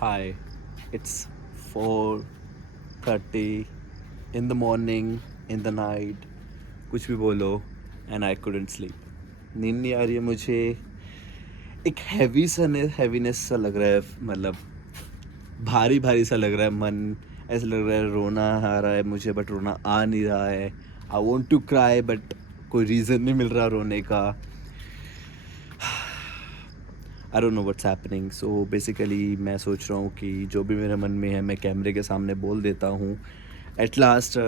Hi, it's 4:30 in the morning, in the night, कुछ भी बोलो and I couldn't sleep. नींद नहीं आ रही है मुझे। एक हैवीनेस सा लग रहा है, मतलब भारी भारी सा लग रहा है मन। ऐसा लग रहा है रोना आ रहा है मुझे, बट रोना आ नहीं रहा है। I want to cry but कोई रीज़न नहीं मिल रहा रोने का। I don't know what's happening. So basically मैं सोच रहा हूँ कि जो भी मेरे मन में है मैं कैमरे के सामने बोल देता हूँ at last.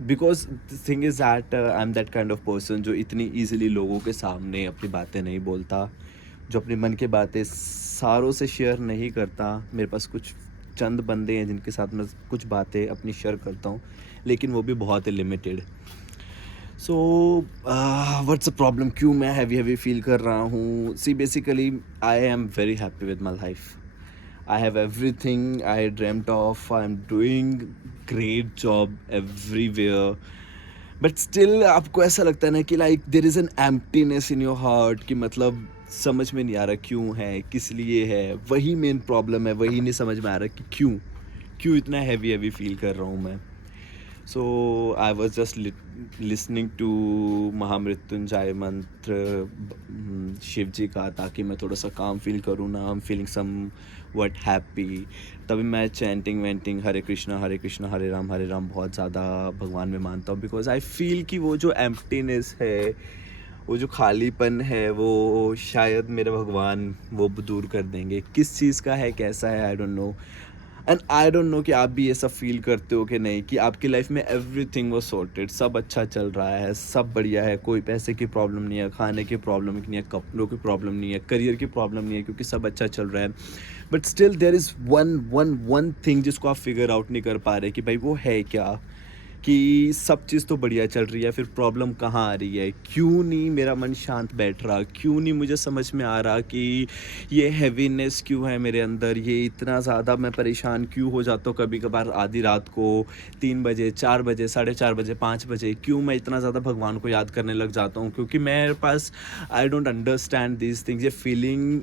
Because the thing is that I am that kind of person जो इतनी ईजिली लोगों के सामने अपनी बातें नहीं बोलता, जो अपने मन की बातें सारों से शेयर नहीं करता। मेरे पास कुछ चंद बंदे हैं जिनके साथ मैं कुछ बातें अपनी शेयर करता हूँ, लेकिन वो भी बहुत ही limited. So what's the problem, क्यों मैं हैवी फील कर रहा हूँ? See basically I am very happy with my life. I have everything I dreamt of. I'm doing great job everywhere. But still आपको ऐसा लगता है ना कि like there is an emptiness in your heart, कि मतलब समझ में नहीं आ रहा क्यों है, किस लिए है। वही मेन प्रॉब्लम है, वही नहीं समझ में आ रहा कि क्यों क्यों इतना हैवी फील कर रहा हूँ मैं। So I was just listening to Mahamrityunjaya mantra Shiv जी का, ताकि मैं थोड़ा सा काम फील करूँ ना। I am feeling somewhat happy. तभी मैं चैंटिंग वैंटिंग हरे कृष्णा हरे राम बहुत ज़्यादा भगवान में मानता हूँ। बिकॉज आई फील कि वो जो एम्प्टीनेस है, वो जो खालीपन है, वो शायद मेरे भगवान वो दूर कर देंगे। किस चीज़ का है, कैसा है, I don't no. And I don't no कि आप भी ऐसा फील करते हो कि नहीं, कि आपकी लाइफ में एवरीथिंग वाज सॉर्टेड, सब अच्छा चल रहा है, सब बढ़िया है, कोई पैसे की प्रॉब्लम नहीं है, खाने की प्रॉब्लम नहीं है, कपड़ों की प्रॉब्लम नहीं है, करियर की प्रॉब्लम नहीं है, क्योंकि सब अच्छा चल रहा है। But still there is one thing जिसको आप फिगर आउट नहीं कर पा रहे कि भाई वो है क्या। कि सब चीज़ तो बढ़िया चल रही है, फिर प्रॉब्लम कहाँ आ रही है? क्यों नहीं मेरा मन शांत बैठ रहा? क्यों नहीं मुझे समझ में आ रहा कि ये हैवीनेस क्यों है मेरे अंदर? ये इतना ज़्यादा मैं परेशान क्यों हो जाता हूँ कभी कभार आधी रात को, 3 बजे, 4 बजे, 4:30 बजे, 5 बजे? क्यों मैं इतना ज़्यादा भगवान को याद करने लग जाता हूँ? क्योंकि मेरे पास I don't understand this things. ये फीलिंग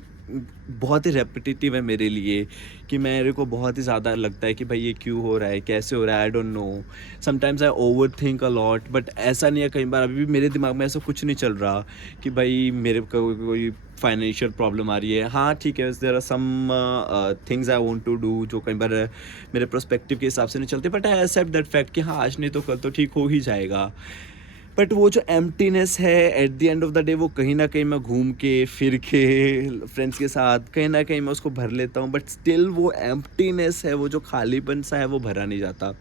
बहुत ही रेपिटेटिव है मेरे लिए, कि मेरे को बहुत ही ज़्यादा लगता है कि भाई ये क्यों हो रहा है, कैसे हो रहा है, I don't no. Sometimes I over think a lot, but ऐसा नहीं है, कई बार अभी भी मेरे दिमाग में ऐसा कुछ नहीं चल रहा कि भाई मेरे को कोई फाइनेंशियल प्रॉब्लम आ रही है। हाँ ठीक है, there are some things I want to do जो कई बार मेरे पर्सपेक्टिव के हिसाब से नहीं चलते, but I accept that fact कि हाँ आज नहीं तो कल तो ठीक हो ही जाएगा। बट वो जो एम्प्टीनेस है at the end of the day, वो कहीं ना कहीं मैं घूम के फिर के फ्रेंड्स के साथ कहीं ना कहीं मैं उसको भर लेता हूँ, बट स्टिल वो एम्प्टीनेस है, वो जो खालीपन सा है, वो भरा नहीं जाता।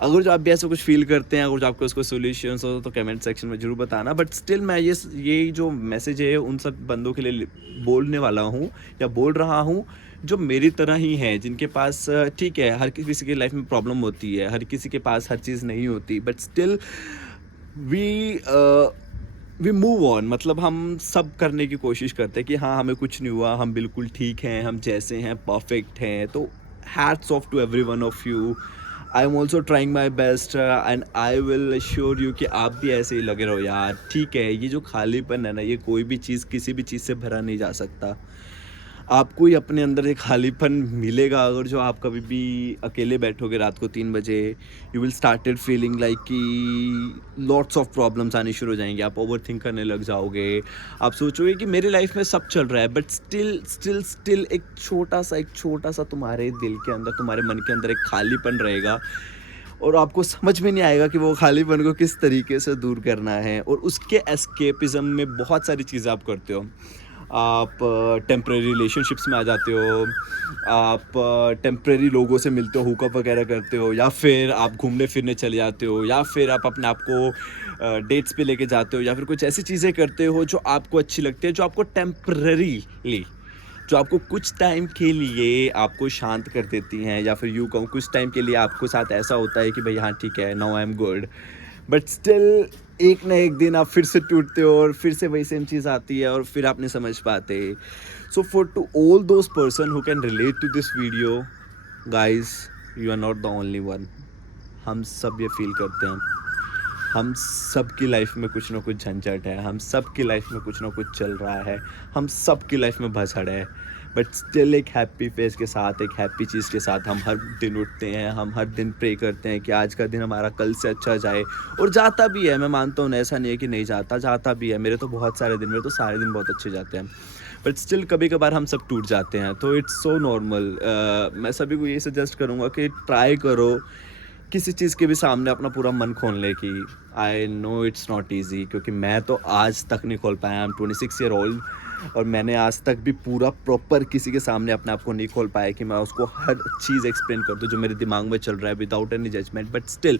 अगर जो आप भी ऐसा कुछ फील करते हैं, अगर जो आपको उसको सोल्यूशंस हो तो कमेंट सेक्शन में ज़रूर बताना। बट स्टिल मैं ये जो मैसेज है उन सब बंदों के लिए बोलने वाला हूँ, या बोल रहा हूँ, जो मेरी तरह ही हैं, जिनके पास ठीक है, हर किसी की लाइफ में प्रॉब्लम होती है, हर किसी के पास हर चीज़ नहीं होती, but still we we move on. मतलब हम सब करने की कोशिश करते हैं कि हाँ हमें कुछ नहीं हुआ, हम बिल्कुल ठीक हैं, हम जैसे हैं परफेक्ट हैं। तो hats off to every one of you. I am also trying my best and I will sure you कि आप भी ऐसे ही लगे रहो यार। ठीक है, ये जो खालीपन है ना, ये कोई भी चीज़ किसी भी चीज़ से भरा नहीं जा सकता। आपको ही अपने अंदर एक खालीपन मिलेगा अगर जो आप कभी भी अकेले बैठोगे रात को 3 बजे। You will started feeling like कि लॉट्स ऑफ प्रॉब्लम्स आनी शुरू हो जाएंगे, आप ओवर थिंक करने लग जाओगे। आप सोचोगे कि मेरे लाइफ में सब चल रहा है, बट स्टिल एक छोटा सा तुम्हारे दिल के अंदर, तुम्हारे मन के अंदर एक खालीपन रहेगा, और आपको समझ में नहीं आएगा कि वो खालीपन को किस तरीके से दूर करना है। और उसके एस्केपिज्म में बहुत सारी चीज़ें आप करते हो। आप टेम्परेरी रिलेशनशिप्स में आ जाते हो, आप टेम्परेरी लोगों से मिलते हो, हुकअप वगैरह करते हो, या फिर आप घूमने फिरने चले जाते हो, या फिर आप अपने आप को डेट्स पे लेके जाते हो, या फिर कुछ ऐसी चीज़ें करते हो जो आपको अच्छी लगती है, जो आपको टेम्परेरीली, जो आपको कुछ टाइम के लिए आपको शांत कर देती हैं, या फिर यूँ कहूँ कुछ टाइम के लिए आपको साथ ऐसा होता है कि भाई हाँ ठीक है, now I am good. But still एक ना एक दिन आप फिर से टूटते हो, और फिर से वही सेम चीज़ आती है, और फिर आप नहीं समझ पाते। So for to all those person who can relate to this video, guys, you are not the only one. हम सब ये फील करते हैं। हम सब की लाइफ में कुछ ना कुछ झंझट है, हम सब की लाइफ में कुछ ना कुछ चल रहा है, हम सब की लाइफ में भसड़ है। बट स्टिल एक हैप्पी फेस के साथ, एक हैप्पी चीज़ के साथ हम हर दिन उठते हैं, हम हर दिन प्रे करते हैं कि आज का दिन हमारा कल से अच्छा जाए, और जाता भी है, मैं मानता हूँ, ऐसा नहीं है कि नहीं जाता, जाता भी है। मेरे तो बहुत सारे दिन, मेरे तो सारे दिन बहुत अच्छे जाते हैं, बट स्टिल कभी-कभार हम सब टूट जाते हैं, तो इट्स सो नॉर्मल। मैं सभी को यही सजेस्ट करूँगा कि ट्राई करो किसी चीज़ के भी सामने अपना पूरा मन खोलने की। I know it's not easy, क्योंकि मैं तो आज तक नहीं खोल पाया। आई एम 26 ईयर ओल्ड, और मैंने आज तक भी पूरा प्रॉपर किसी के सामने अपने आप को नहीं खोल पाया कि मैं उसको हर चीज़ एक्सप्लेन कर दूँ जो मेरे दिमाग में चल रहा है, without any judgement. But still,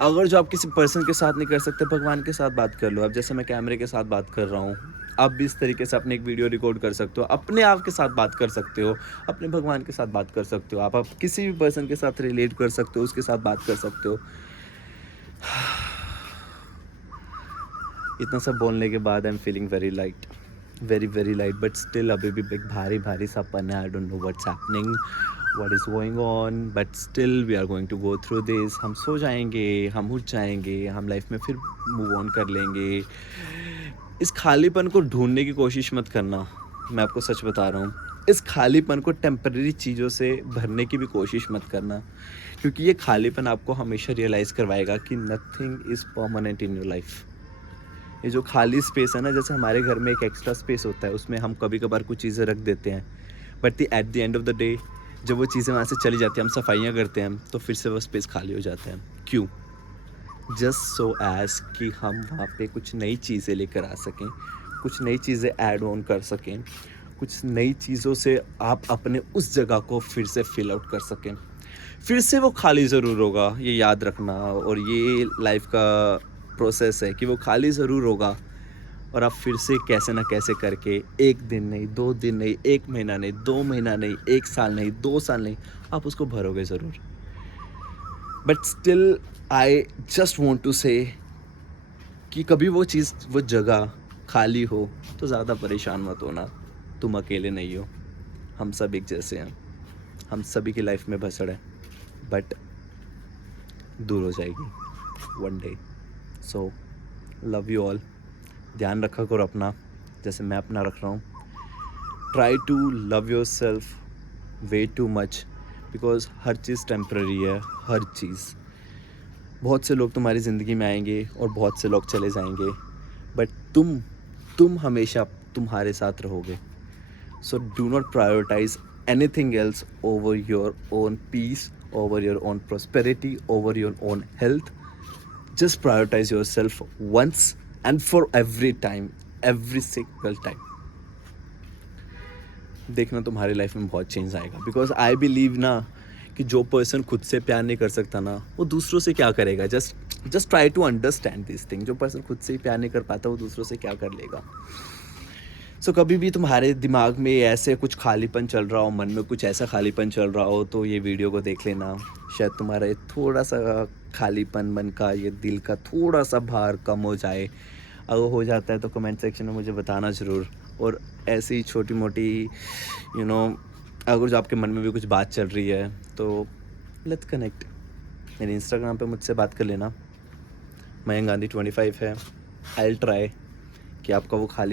अगर जो आप किसी पर्सन के साथ नहीं कर सकते, भगवान के साथ बात कर लो। अब जैसे मैं कैमरे के साथ बात कर रहा हूँ, आप भी इस तरीके से अपने एक वीडियो रिकॉर्ड कर सकते हो, अपने आप के साथ बात कर सकते हो, अपने भगवान के साथ बात कर सकते हो, आप किसी भी पर्सन के साथ रिलेट कर सकते हो, उसके साथ बात कर सकते हो। इतना सब बोलने के बाद I am feeling very light, very very light, but still अभी भी एक भारी भारी सा पन है। I don't know what's happening, what is going on, but still we are going to go through this. हम सो जाएंगे, हम उठ जाएंगे, हम लाइफ में फिर मूव ऑन कर लेंगे। इस खालीपन को ढूंढने की कोशिश मत करना, मैं आपको सच बता रहा हूँ। इस खालीपन को टेम्परेरी चीज़ों से भरने की भी कोशिश मत करना, क्योंकि ये खालीपन आपको हमेशा रियलाइज़ करवाएगा कि nothing is permanent in your life. ये जो खाली स्पेस है ना, जैसे हमारे घर में एक एक्स्ट्रा स्पेस होता है, उसमें हम कभी कभार कुछ चीज़ें रख देते हैं, but at the end of the day जब वो चीज़ें वहाँ से चली जाती हैं, हम सफाइयाँ करते हैं, तो फिर से वो स्पेस खाली हो जाता है। क्यों? जस्ट सो एज कि हम वहाँ पे कुछ नई चीज़ें लेकर आ सकें, कुछ नई चीज़ें ऐड ऑन कर सकें, कुछ नई चीज़ों से आप अपने उस जगह को फिर से फिल आउट कर सकें। फिर से वो खाली ज़रूर होगा, ये याद रखना, और ये लाइफ का प्रोसेस है कि वो खाली ज़रूर होगा, और आप फिर से कैसे ना कैसे करके 1 दिन नहीं, 2 दिन नहीं, 1 महीना नहीं, 2 महीना नहीं, 1 साल नहीं, 2 साल नहीं, आप उसको भरोगे ज़रूर। But still I just want to say कि कभी वो चीज़, वो जगह खाली हो तो ज़्यादा परेशान मत होना। तुम अकेले नहीं हो, हम सब एक जैसे हैं, हम सभी की लाइफ में भसड़ है, बट दूर हो जाएगी one day. So love you all, ध्यान रखा करो अपना, जैसे मैं अपना रख रहा हूँ। Try to love yourself way too much, because हर चीज़ टेम्पररी है, हर चीज़। बहुत से लोग तुम्हारी ज़िंदगी में आएंगे और बहुत से लोग चले जाएंगे, बट तुम हमेशा तुम्हारे साथ रहोगे। So do not prioritise anything else over your own peace, over your own prosperity, over your own health. Just prioritize yourself once and for every time, every single time. देखना तुम्हारी लाइफ में बहुत change आएगा, because I believe ना कि जो person खुद से प्यार नहीं कर सकता ना, वो दूसरों से क्या करेगा। Just try to understand this thing. जो पर्सन खुद से ही प्यार नहीं कर पाता, वो दूसरों से क्या कर लेगा। सो कभी भी तुम्हारे दिमाग में ऐसे कुछ खालीपन चल रहा हो, मन में कुछ ऐसा खालीपन चल रहा हो, तो ये वीडियो को देख लेना। शायद तुम्हारा ये थोड़ा सा खालीपन, मन का, ये दिल का थोड़ा सा भार कम हो जाए। अगर हो जाता है तो कमेंट सेक्शन में मुझे बताना ज़रूर। और ऐसी छोटी मोटी अगर जो आपके मन में भी कुछ बात चल रही है, तो लेट्स कनेक्ट। मेरे इंस्टाग्राम पे मुझसे बात कर लेना, मयंक गांधी 25 है। आई विल ट्राई कि आपका वो खाली